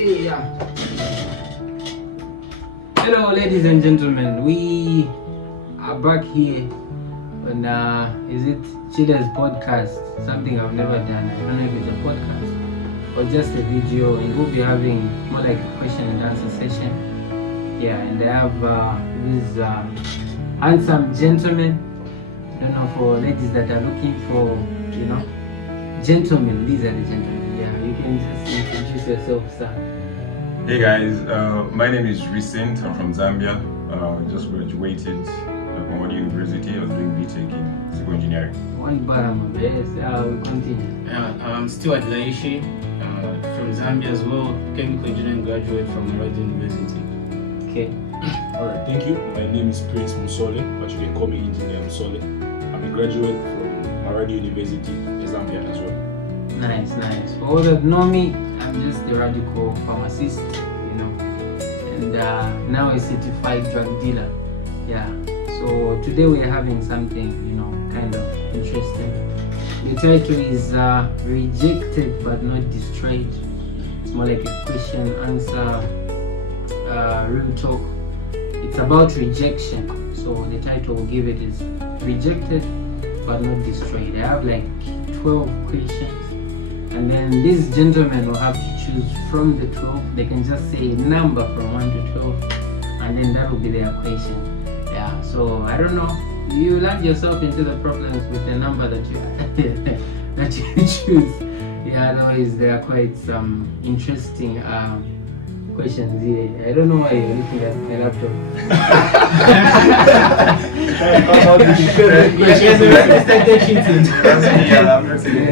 Okay, yeah. Hello, ladies and gentlemen. We are back here on is it Chile's podcast? Something I've never done. I don't know if it's a podcast or just a video. And we'll be having more like a question and answer session. Yeah, and I have these handsome gentlemen. I don't know, for ladies that are looking for, gentlemen. These are the gentlemen. Yeah, you can just introduce yourself, sir. Hey guys, my name is Recent. I'm from Zambia. Just graduated from Wadi University. I was doing BTech in civil engineering. One bottom, yes, we continue. I'm Stuart Laishi, from Zambia as well, chemical engineering graduate from Wadi University. Okay. Alright, thank you. My name is Prince Musole, but you can call me Engineer Musole. I'm a graduate from Maradi University in Zambia as well. Nice. For all that know me, I'm just a radical pharmacist, and now a certified drug dealer. Yeah. So today we're having something, kind of interesting. The title is Rejected but Not Destroyed. It's more like a question answer, real talk. It's about rejection. So the title will give it is Rejected but Not Destroyed. I have like 12 questions. And then these gentlemen will have to choose from the 12. They can just say a number from 1 to 12, and then that will be their question. Yeah, so I don't know. You land yourself into the problems with the number that you that you choose. Yeah, otherwise there are quite some interesting questions here. I don't know why you're looking at my laptop.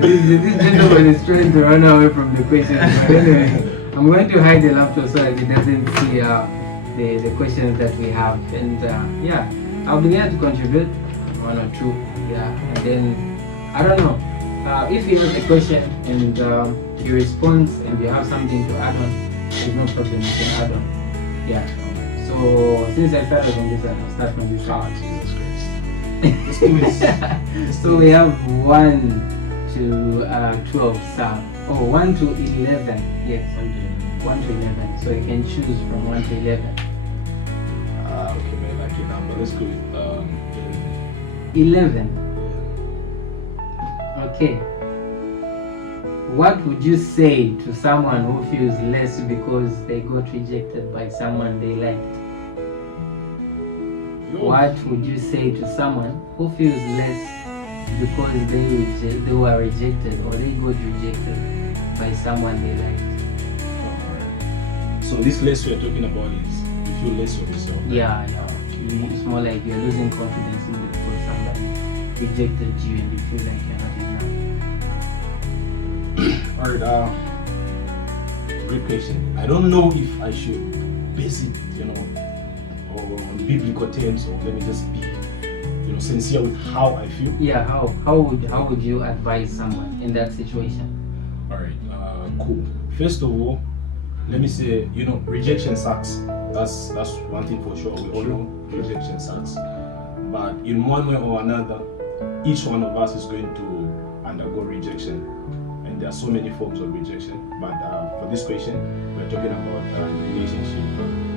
This gentleman is trying to run away from the questions. But anyway, I'm going to hide the laptop so that he doesn't see the questions that we have. And I'll begin to contribute one or two. Yeah, and then I don't know. If you have a question and you respond and you have something to add on, there's no problem, you can add on. Yeah. So since I started on this side, I'll start from this side. Jesus Christ. So we have 1 to 12, sir. Oh, 1 to 11. Yes. 1 to 11. So you can choose from 1 to 11. Okay, man, like a number. Let's go with 11. Okay. What would you say to someone who feels less because they got rejected by someone they liked? What would you say to someone who feels less because they were rejected or they got rejected by someone they liked? So this less we're talking about is you feel less of yourself. Yeah. It's more like you're losing confidence in because somebody rejected you and you feel like you're not enough. Alright, great question. I don't know if I should base it, or on biblical terms, or let me just be, sincere with how I feel. Yeah, how would you advise someone in that situation? Alright, cool. First of all, let me say, rejection sucks. That's one thing for sure. We all know rejection sucks. But in one way or another, each one of us is going to undergo rejection. And there are so many forms of rejection. But for this question, we're talking about relationship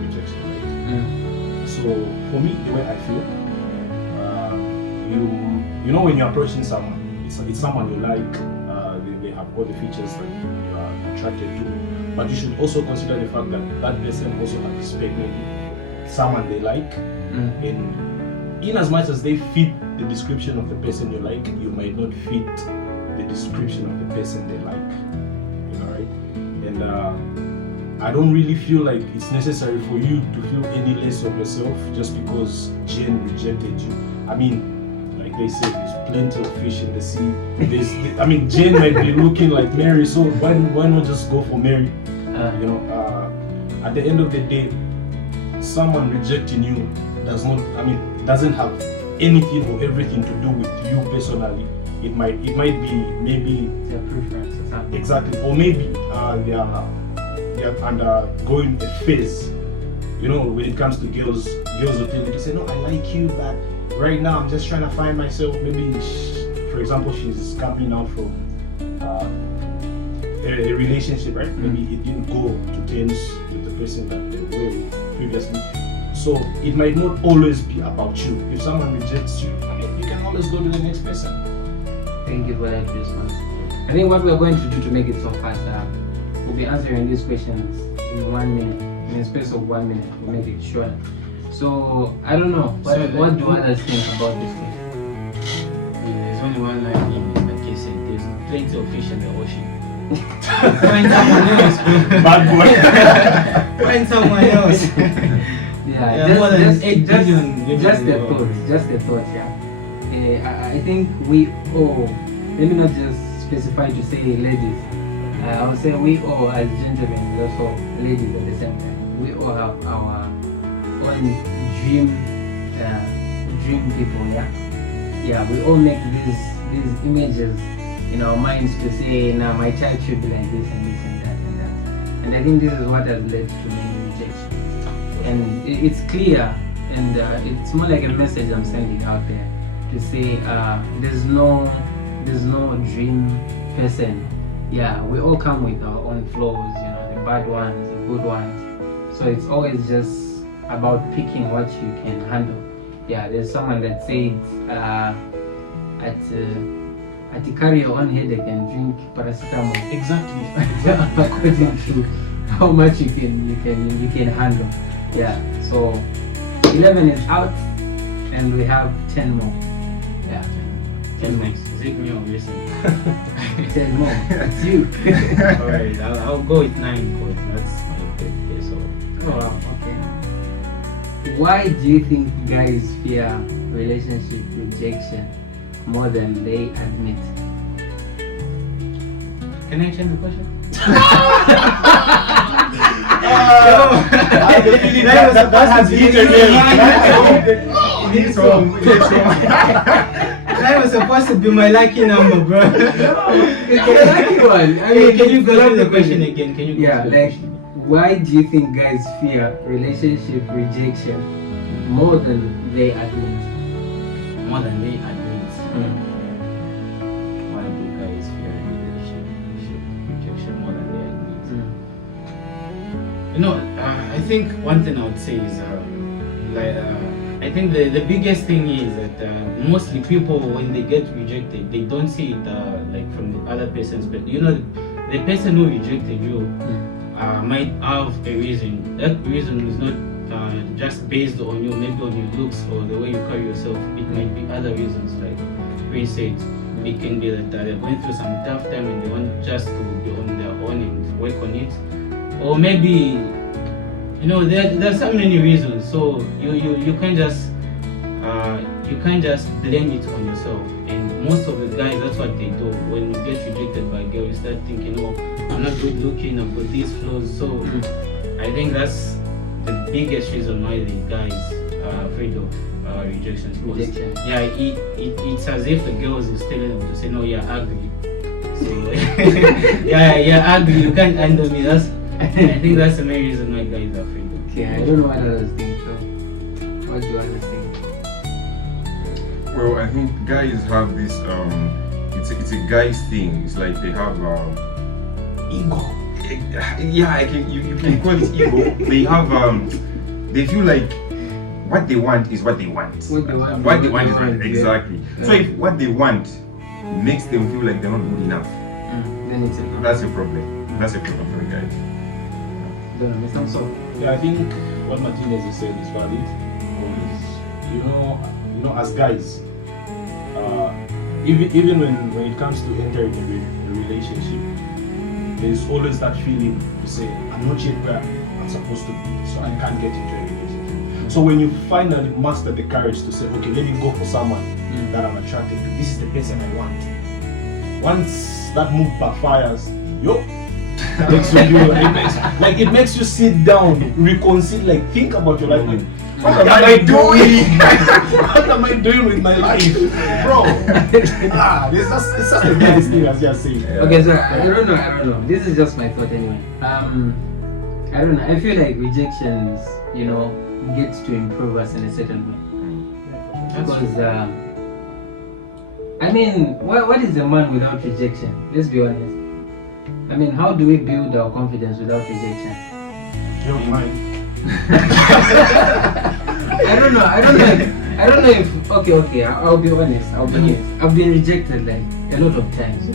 rejection, right? So for me, the way I feel, when you're approaching someone, it's someone you like, they have all the features that you are attracted to. But you should also consider the fact that that person also anticipates maybe someone they like. And in as much as they fit the description of the person you like, you might not fit the description of the person they like. Right? And I don't really feel like it's necessary for you to feel any less of yourself just because Jane rejected you. I mean, like they say, there's plenty of fish in the sea. Jane might be looking like Mary, so why not just go for Mary? At the end of the day, someone rejecting you doesn't have anything or everything to do with you personally. It might be maybe Their preference or something. exactly, or maybe they are undergoing a phase. When it comes to girls will tell you, they say, no, I like you, but right now I'm just trying to find myself. Maybe, for example, she's coming out from a a relationship, right? Maybe it didn't go to terms with the person that they were with previously. So it might not always be about you. If someone rejects you, I mean, you can always go to the next person. Thank you for that response. I think what we're going to do to make it so fast, we'll be answering these questions in 1 minute. In a space of 1 minute, we'll make it shorter. So I don't know. What do others think about this question? There's only one line in the case said there's plenty of fish in the ocean. Find someone else. Bad boy. Find someone else. Yeah, more than 8 billion. Just a thought, yeah. I think we all, let me not just specify to say ladies, I would say we all as gentlemen, also ladies at the same time, we all have our own dream people, yeah. Yeah, we all make these images in our minds to say, now my child should be like this and this and that and that. And I think this is what has led to many rejections. And it's clear, and it's more like a message I'm sending out there to say there's no dream person. Yeah, we all come with our own flaws, you know, the bad ones, the good ones. So it's always just about picking what you can handle. Yeah, there's someone that said at carry your own headache and drink paracetamol. Exactly. According to how much you can handle. Yeah. So 11 is out, and we have 10 more. Yeah. 10 more. Next, is it me or Jason? 10 more. It's you. Alright, I'll go with 9 because that's my birthday. So. Oh, wow. Okay. Why do you think guys fear relationship rejection more than they admit? Can I change the question? That has hit again. That was supposed to be my lucky number, bro. It's a lucky one. I mean, Can you go through the question again? Can you go Yeah, through the like, question? why do you think guys fear relationship rejection more than they admit? More than they admit. Why do guys fear relationship rejection more than they admit? You know, I think one thing I would say is I think the biggest thing is that mostly people, when they get rejected, they don't see it like from the other person's perspective. You know, the person who rejected you might have a reason. That reason is not just based on you, maybe on your looks or the way you carry yourself. It might be other reasons, like Prince said. It can be that they're going through some tough time and they want just to be on their own and work on it. Or maybe, you know, there's so many reasons. So you can't just blame it on yourself. And most of the guys, that's what they do. When you get rejected by a girl, you start thinking, oh, I'm not good looking, I've got these flaws. So I think that's the biggest reason why the guys are afraid of rejection. Yeah, it's as if the girls is telling them to say, no, you're ugly. So yeah, you're ugly, you can't handle me. I think that's the main reason why guys are afraid. Okay, I don't know what others think, so what do others think? Well, I think guys have this it's a guy's thing. It's like they have Ego. yeah, you can call it ego. They have they feel like what they want is what they want. What they want is right. Exactly. Yeah. So if what they want makes them feel like they're not good enough, Then it's a problem. that's a problem. That's a problem for the guys. Don't know, Mr. So. Yeah, I think what Martinez is saying is valid. Because, you know, as guys, even when it comes to entering a relationship, there's always that feeling to say, I'm not yet where I'm supposed to be, so I can't get into a relationship. So when you finally master the courage to say, okay, let me go for someone that I'm attracted to, this is the person I want. Once that move backfires, it makes you sit down, reconsider, like think about your life. Like, what am I doing? What am I doing with my life, bro? It's just a nice thing, as you're saying. Okay, so I don't know. This is just my thought anyway. I don't know. I feel like rejections, you know, get to improve us in a certain way. Because I mean, what is a man without rejection? Let's be honest. I mean, how do we build our confidence without rejection? You don't mind. I don't know. I don't know if. Okay. I'll be honest. I've been rejected like a lot of times.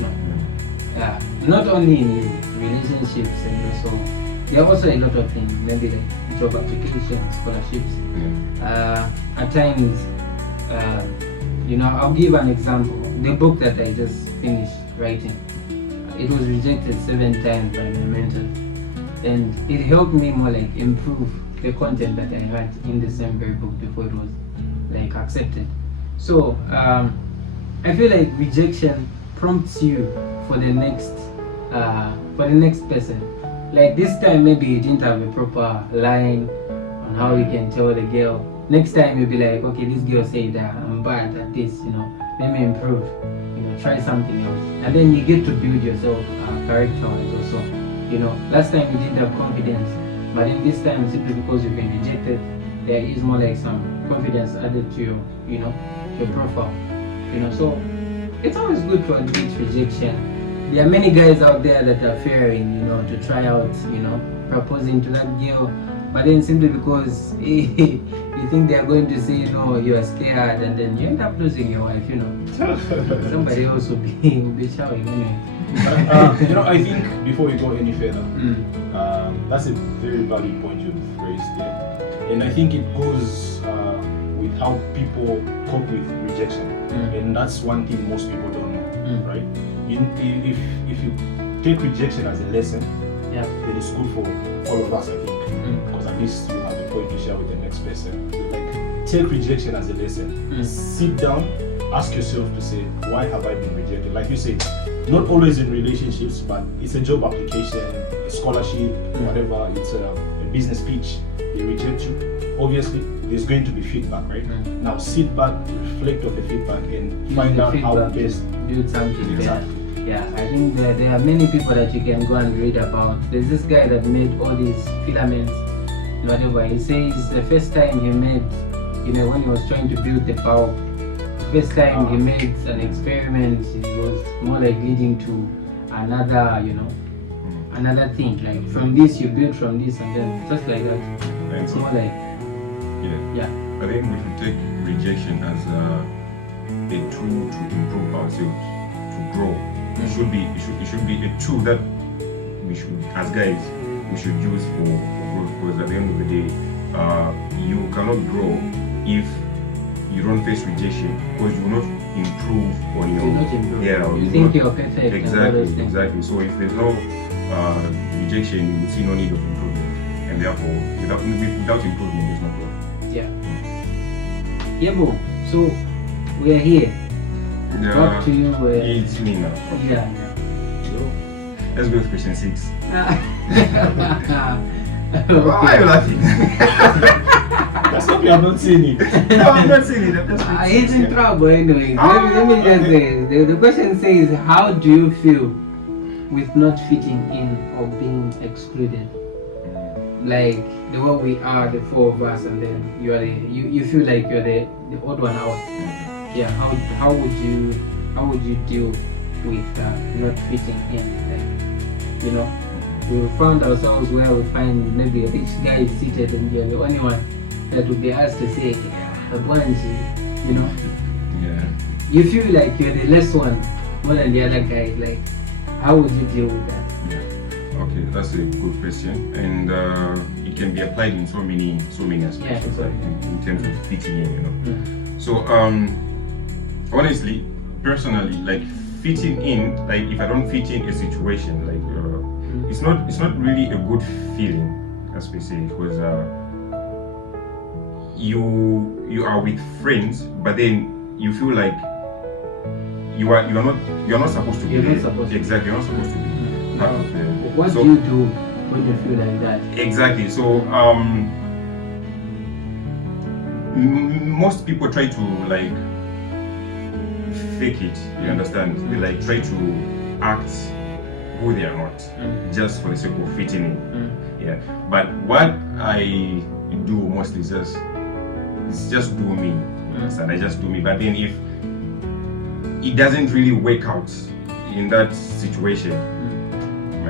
Not only in relationships and also there are also a lot of things. Maybe like job applications, scholarships. At times, I'll give an example. The book that I just finished writing, it was rejected 7 times by my mentor, and it helped me more like improve the content that I had in the same very book before it was like accepted. So I feel like rejection prompts you for the next person. Like this time maybe you didn't have a proper line on how you can tell the girl. Next time you'll be like, okay, this girl said that I'm bad at this, let me improve, try something else. And then you get to build yourself character-wise also. Last time you didn't have confidence, but then this time simply because you've been rejected, there is more like some confidence added to your, your profile. So it's always good to admit rejection. There are many guys out there that are fearing, to try out, proposing to that girl, but then simply because you think they are going to say no, you are scared, and then you end up losing your wife, Somebody else will be shouting anyway. I think before we go any further, that's a very valid point you've raised there. And I think it goes with how people cope with rejection. And that's one thing most people don't know, right? If you take rejection as a lesson, then it's good for all of us, I think. Because at least you have a point to share with the next person. Like, take rejection as a lesson. Sit down, ask yourself to say, why have I been rejected? Like you said, not always in relationships, but it's a job application, a scholarship, whatever, it's a business pitch, they reject you. Obviously, there's going to be feedback, right? Now sit back, reflect on the feedback, and find out how best do something exactly. better. Yeah, I think that there are many people that you can go and read about. There's this guy that made all these filaments, whatever. He says the first time he made, when he was trying to build the bulb, first time he made an experiment, it was more like leading to another, another thing. Like from this you build from this, and then just like that. It's more like I think we should take rejection as a tool to improve ourselves, to grow. It should be a tool that we should, as guys, we should use for growth. Because at the end of the day, you cannot grow if you don't face rejection, because you will not improve on your. You think you're perfect. Exactly. So if there's no rejection, you will see no need of improvement, and therefore, without improvement, there's no growth. Bro. So we are here. Talk to you. It's me now. Yeah. Let's go to question 6. Okay. Why are you laughing? That's what we are not saying it. No, I'm not saying it. He's in trouble anyway. Let me just say, the question says, how do you feel with not fitting in or being excluded? Like the way we are, the 4 of us, and then you feel like you're the odd one out. Yeah. How would you deal with not fitting in? Like, we found ourselves where we find maybe a rich guy is seated and you're the only one that would be asked to say a bunch, Yeah. You feel like you're the less one more than the other guy. Like, how would you deal with that? Okay, that's a good question, and it can be applied in so many aspects, in terms of fitting in, So, honestly, personally, like fitting in, like if I don't fit in a situation, like it's not really a good feeling, as we say, because you are with friends, but then you feel like you're not supposed to be there. Exactly, you're not supposed to be part of the. What do you do when you feel like that? Exactly. So most people try to like fake it. You understand? They like try to act who they are not, just for the sake of fitting in. Yeah. But what I do mostly is just do me. And I just do me. But then if it doesn't really work out in that situation,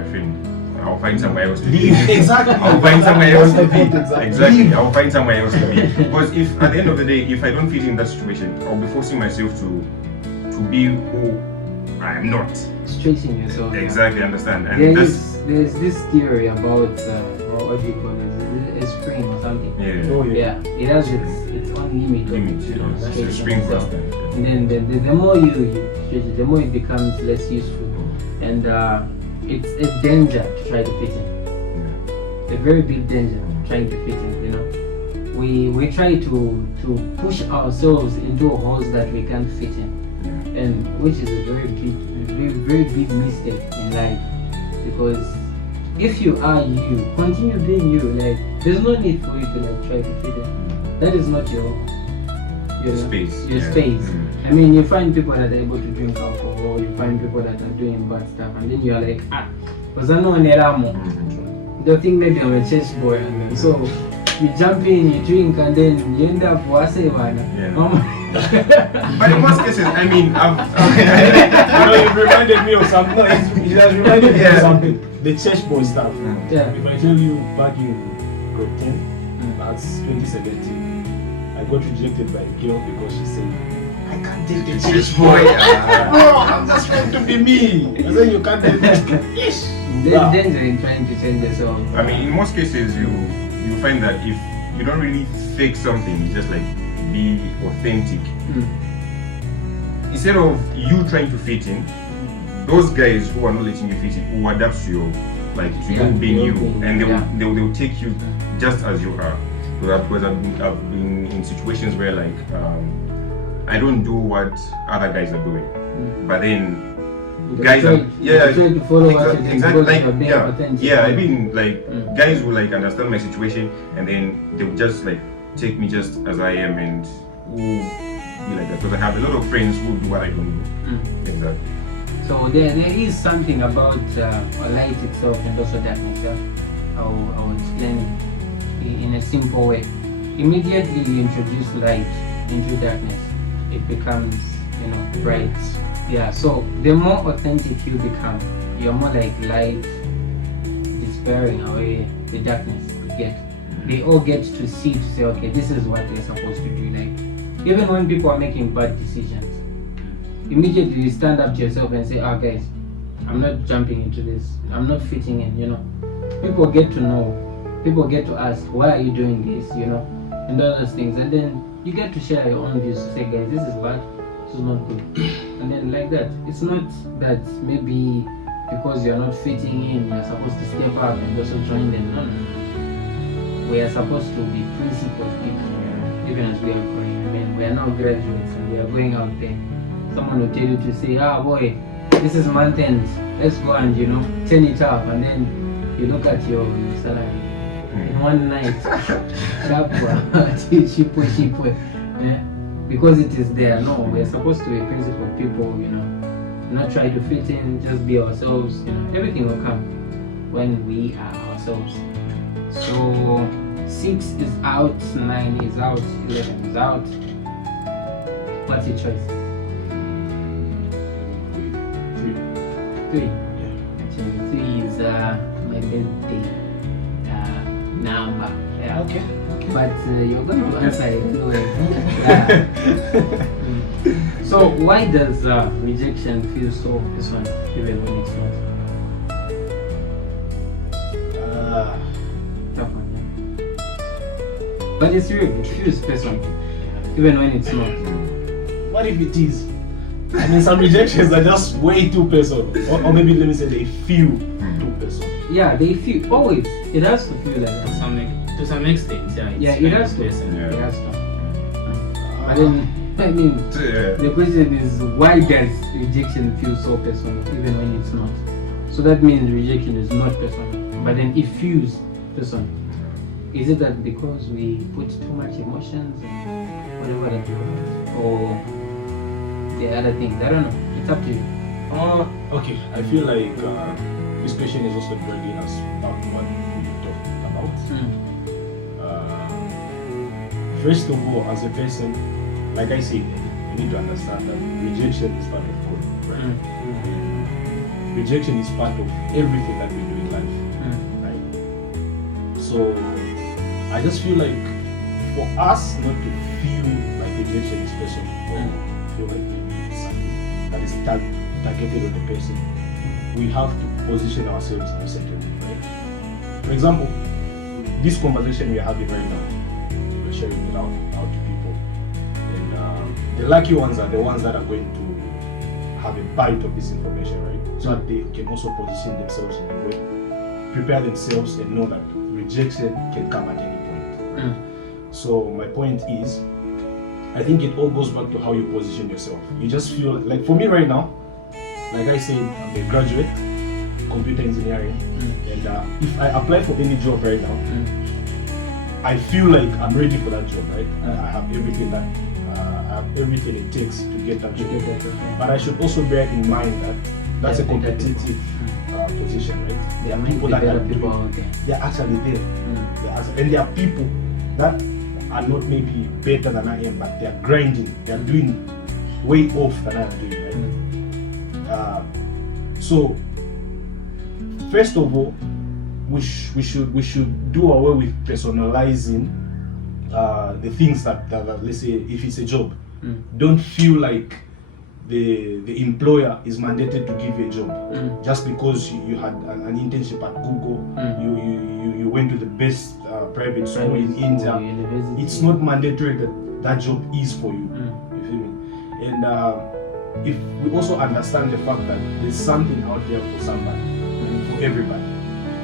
my friend. I'll find somewhere else to Leave. be. Exactly. I'll find somewhere else to be. Exactly. Exactly. I'll find somewhere else to be. Because if at the end of the day, if I don't fit in that situation, I'll be forcing myself to be who I am not. Stressing yourself. Exactly. Understand? And There's this theory about what do you call it? A spring or something. yeah. Oh, yeah. Yeah, it has its own limit. Limit, You know, yes. stretching Spring itself. constant. And then the more you stretch it, the more it becomes less useful. And it's a danger to try to fit in. A very big danger trying to fit in, you know. We try to push ourselves into holes that we can't fit in. And which is a very big mistake in life. Because if you are you, continue being you. Like there's no need for you to like try to fit in. That is not your Space. Your Yeah. space. I mean, you find people that are able to drink alcohol, you find people that are doing bad stuff, and then you're like, because I know Neramo. You think maybe I'm a church boy, and so you jump in, you drink, and then you end up Yeah. But in most cases, I mean, You know, it reminded me of something. No, it has reminded me of something. The church boy stuff. Yeah. If I tell you back in grade 10, that's 2017, I got rejected by a girl because she said, I can't date the church boy. Bro, I'm just trying to be me. I said, you can't date me. Yes. There's danger in trying to change yourself. I mean, in most cases, you find that if you don't really fake something, you just like be authentic. Instead of you trying to fit in, those guys who are not letting you fit in will adapt to your you being you, and they will take you just as you are. Because I've been in situations where like I don't do what other guys are doing, but then guys are to follow exactly I mean like guys will like understand my situation, and then they will just like take me just as I am, and who be like that, because I have a lot of friends who do what I don't do. Exactly. So there is something about light itself and also darkness. Yeah? I'll explain it in a simple way. Immediately you introduce light into darkness, it becomes, you know, bright. Yeah, so the more authentic you become, you're more like light despairing away the darkness you get. They all get to see, to say, okay, this is what we're supposed to do. Like, even when people are making bad decisions, immediately you stand up to yourself and say, guys, I'm not jumping into this, I'm not fitting in, you know. People get to know, people get to ask, why are you doing this, you know, and all those things. And then you get to share your own views, to say, guys, this is bad, this is not good. And then like that, it's not that maybe because you're not fitting in, you're supposed to step up and also join them. No. We are supposed to be principled people, even as we are growing. I mean, we are now graduates and we are going out there. Someone will tell you to say, boy, this is month end, let's go and, you know, turn it up. And then you look at your salary in one night, because it is there. No, we're supposed to be principled people, you know, not try to fit in, just be ourselves, you know, everything will come when we are ourselves. So 6 is out, 9 is out, 11 is out. What's your choice? 3. Actually, 3 is my birthday number. Yeah. Okay. But you're going to answer it anyway. So why does rejection feel so personal even when it's not? Tough one, yeah. But it's real, it feels personal even when it's not. What if it is? I mean, some rejections are just way too personal. Or maybe let me say they feel too personal. Yeah, they feel, always, it has to feel like that. To some extent, yeah. It has to. Yeah. It has to. And then, I mean, the question is, why does rejection feel so personal even when it's not? So that means rejection is not personal, but then it feels personal. Is it that because we put too much emotions and whatever that we want, or the other things? I don't know. It's up to you. Okay, I feel like this question is also dragging us back to what we talked about. First of all, as a person, like I said, you need to understand that rejection is part of growth, right? rejection is part of everything that we do in life, right? So I just feel like for us not to feel like rejection is personal, or feel like maybe it's something that is targeted on the person, we have to position ourselves in a certain way, right? For example, this conversation we are having right now, we're sharing it out to people, and the lucky ones are the ones that are going to have a bite of this information, right? So that they can also position themselves in a way, prepare themselves, and know that rejection can come at any point. So my point is, I think it all goes back to how you position yourself. You just feel like, for me right now, like I said, I'm a graduate, computer engineering, and if I apply for any job right now, I feel like I'm ready for that job, right? I have everything that I have everything it takes to get that job. But I should also bear in mind that that's a competitive position, right? There are people that are they're actually there. And there are people that are not maybe better than I am, but they are grinding. They are doing way off than I am doing, right? So first of all, we should do away with personalizing the things that let's say if it's a job, don't feel like the employer is mandated to give you a job just because you had an internship at Google, you went to the best private school in India. It's not mandatory that job is for you. You feel me? And if we also understand the fact that there's something out there for somebody, for everybody.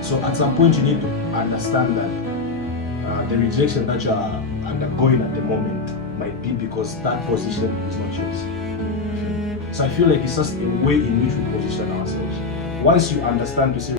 So at some point you need to understand that the rejection that you are undergoing at the moment might be because that position is not yours. So I feel like it's just a way in which we position ourselves. Once you understand to say